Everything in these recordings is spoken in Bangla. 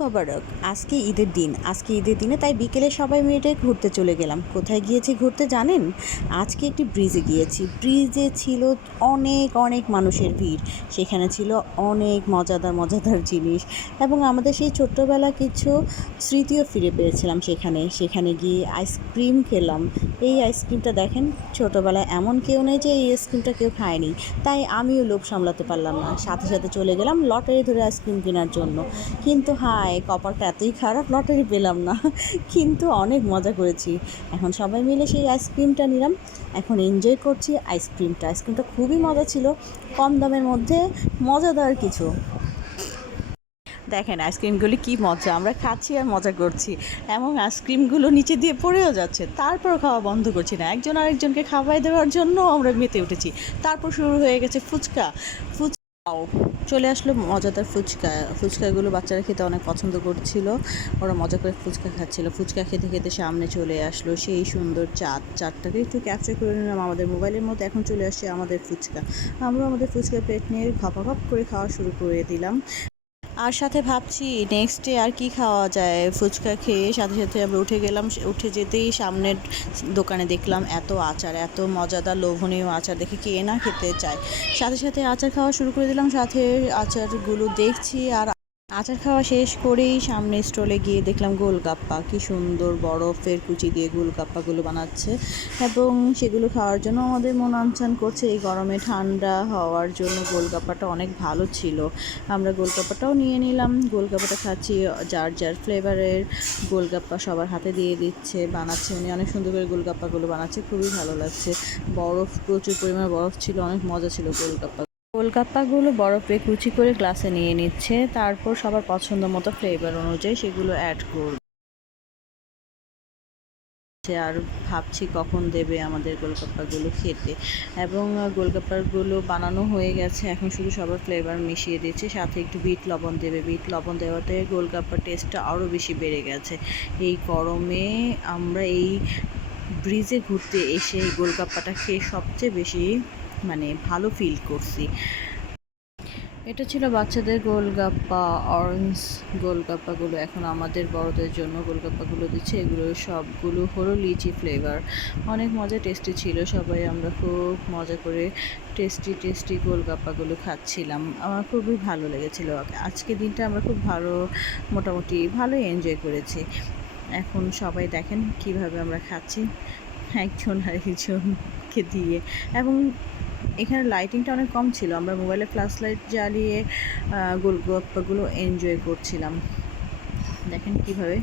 মোবারক। আজকে ঈদের দিনে তাই বিকেলে সবাই মিলে ঘুরতে চলে গেলাম। কোথায় গিয়েছি ঘুরতে জানেন? আজকে একটি ব্রিজে গিয়েছি। ব্রিজে ছিল অনেক অনেক মানুষের ভিড়। সেখানে ছিল অনেক মজাদার মজাদার জিনিস এবং আমাদের সেই ছোট্টবেলা কিছু স্মৃতিও ফিরে পেয়েছিলাম সেখানে গিয়ে আইসক্রিম খেলাম। এই আইসক্রিমটা দেখেন, ছোটোবেলায় এমন কেউ নেই যে এই আইসক্রিমটা কেউ খায়নি। তাই আমিও লোভ সামলাতে পারলাম না, সাথে সাথে চলে গেলাম লটারি ধরে আইসক্রিম কেনার জন্য। কিন্তু কপালটা এতই খারাপ, লটারি পেলাম না। কিন্তু অনেক মজা করেছি। এখন সবাই মিলে সেই আইসক্রিমটা নিলাম, এখন এনজয় করছি আইসক্রিমটা খুবই মজা ছিল, কম দামের মধ্যে মজাদার কিছু। দেখেন আইসক্রিমগুলি কি মজা, আমরা খাচ্ছি আর মজা করছি এবং আইসক্রিমগুলো নিচে দিয়ে পড়েও যাচ্ছে, তারপর খাওয়া বন্ধ করছি না, একজন আরেকজনকে খাওয়াই দেওয়ার জন্য আমরা মেতে উঠেছি। তারপর শুরু হয়ে গেছে ফুচকাও চলে আসলো, মজাদার ফুচকাগুলো বাচ্চারা খেতে অনেক পছন্দ করছিল। ওরা মজা করে ফুচকা খাচ্ছিল। ফুচকা খেতে খেতে সামনে চলে আসলো সেই সুন্দর চাঁদটাকে একটু ক্যাপচার করে নিলাম আমাদের মোবাইলের মধ্যে। এখন চলে আসছে আমাদের ফুচকা। আমরা আমাদের ফুচকা প্লেট নিয়ে ঘপাঘপ করে খাওয়া শুরু করে দিলাম। আর সাথে ভাবছি নেক্সট ডে আর কি খাওয়া যায়। ফুচকা খেয়ে সাথে সাথে আমরা উঠে গেলাম। উঠে যেতেই সামনের দোকানে দেখলাম এত আচার, এত মজাদার লোভনীয় আচার দেখে কে না খেতে চায়। সাথে সাথে আচার খাওয়া শুরু করে দিলাম, সাথে আচারগুলো দেখছি। আর আচার খাওয়া শেষ করেই সামনে স্টলে গিয়ে দেখলাম গোলগাপ্পা, কি সুন্দর বরফের কুচি দিয়ে গোলগাপ্পাগুলো বানাচ্ছে এবং সেগুলো খাওয়ার জন্য আমাদের মন আনচান করছে। এই গরমে ঠান্ডা হওয়ার জন্য গোলগাপ্পাটা অনেক ভালো ছিল। আমরা গোলগাপ্পাটাও নিয়ে নিলাম। গোলগাপ্পাটা খাচ্ছি, যার যার ফ্লেভারের গোলগাপ্পা সবার হাতে দিয়ে দিচ্ছে, বানাচ্ছে। উনি অনেক সুন্দর করে গোলগাপ্পাগুলো বানাচ্ছে, খুবই ভালো লাগছে। বরফ, প্রচুর পরিমাণে বরফ ছিল, অনেক মজা ছিল গোলগাপ্পাগুলো বরফে কুচি করে গ্লাসে নিয়ে নিচ্ছে, তারপর সবার পছন্দ মতো ফ্লেভার অনুযায়ী সেগুলো অ্যাড করছে। আর ভাবছি কখন দেবে আমাদের গোলগাপ্পাগুলো খেতে। এবং গোলগাপ্পাগুলো বানানো হয়ে গেছে, এখন শুধু সবার ফ্লেভার মিশিয়ে দিচ্ছে, সাথে একটু বিট লবণ দেবে। বিট লবণ দেওয়াতে গোলগাপ্পার টেস্টটা আরও বেশি বেড়ে গেছে। এই গরমে আমরা এই ব্রিজে ঘুরতে এসে এই গোলগাপ্পাটা খেয়ে সবচেয়ে বেশি ভালো ফিল করছি। এটা ছিল বাচ্চাদের গোলগাপ্পা, অরেঞ্জ গোলগাপ্পাগুলো। এখন আমাদের বড়দের জন্য গোলগাপ্পাগুলো দিচ্ছে, এগুলো সবগুলো হলো লিচি ফ্লেভার। অনেক মজা, টেস্টি ছিল। সবাই আমরা খুব মজা করে টেস্টি গোলগাপ্পাগুলো খাচ্ছিলাম। আমার খুবই ভালো লেগেছিলো। আজকের দিনটা আমরা খুব মোটামুটি ভালোই এনজয় করেছি। এখন সবাই দেখেন কিভাবে আমরা খাচ্ছি, একজন আরেকজনকে দিয়ে। এবং এখানে লাইটিংটা অনেক কম ছিল, আমরা মোবাইলে ফ্ল্যাশ লাইট জ্বালিয়ে গোলগাপ্পাগুলো এনজয় করছিলাম। দেখেন কিভাবে,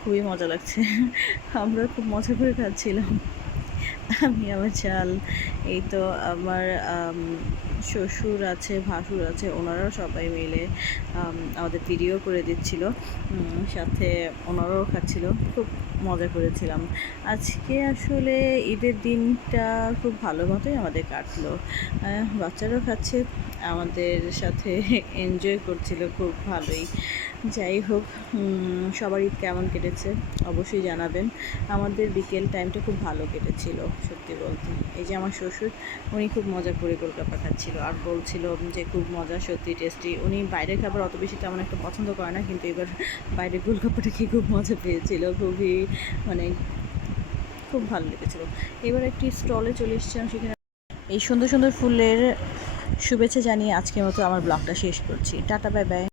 খুবই মজা লাগছে। আমরা খুব মজা করে খাচ্ছিলাম। আমি, আমার চাল, এই তো আমার শ্বশুর আছে, ভাসুর আছে, ওনারাও সবাই মিলে আমাদের ভিডিও করে দিচ্ছিল, সাথে ওনারাও খাচ্ছিল। খুব মজা করেছিলাম। আজকে আসলে ঈদের দিনটা খুব ভালো মতোই আমাদের কাটলো। বাচ্চারাও খাচ্ছে, আমাদের সাথে এনজয় করছিল খুব ভালোই। যাই হোক, সবার ঈদ কেমন কেটেছে অবশ্যই জানাবেন। আমাদের বিকেল টাইমটা খুব ভালো কেটেছিল সত্যি বলতে। এই যে আমার শ্বশুর, উনি খুব মজা করে গোলগাপ্পা খাচ্ছিল আর বলছিল যে খুব মজা, সত্যি টেস্টি। উনি বাইরের খাবার অত বেশি তেমন একটা পছন্দ করে না, কিন্তু এবার বাইরের গোলগাপ্পাটা খেয়ে খুব মজা পেয়েছিল, খুবই খুব ভালো লেগেছিলো। এবার একটি স্টলে চলে এসেছিলাম, সেখানে এই সুন্দর সুন্দর ফুলের শুভেচ্ছা জানিয়ে আজকের মতো আমার ব্লগটা শেষ করছি। Tata, bye bye.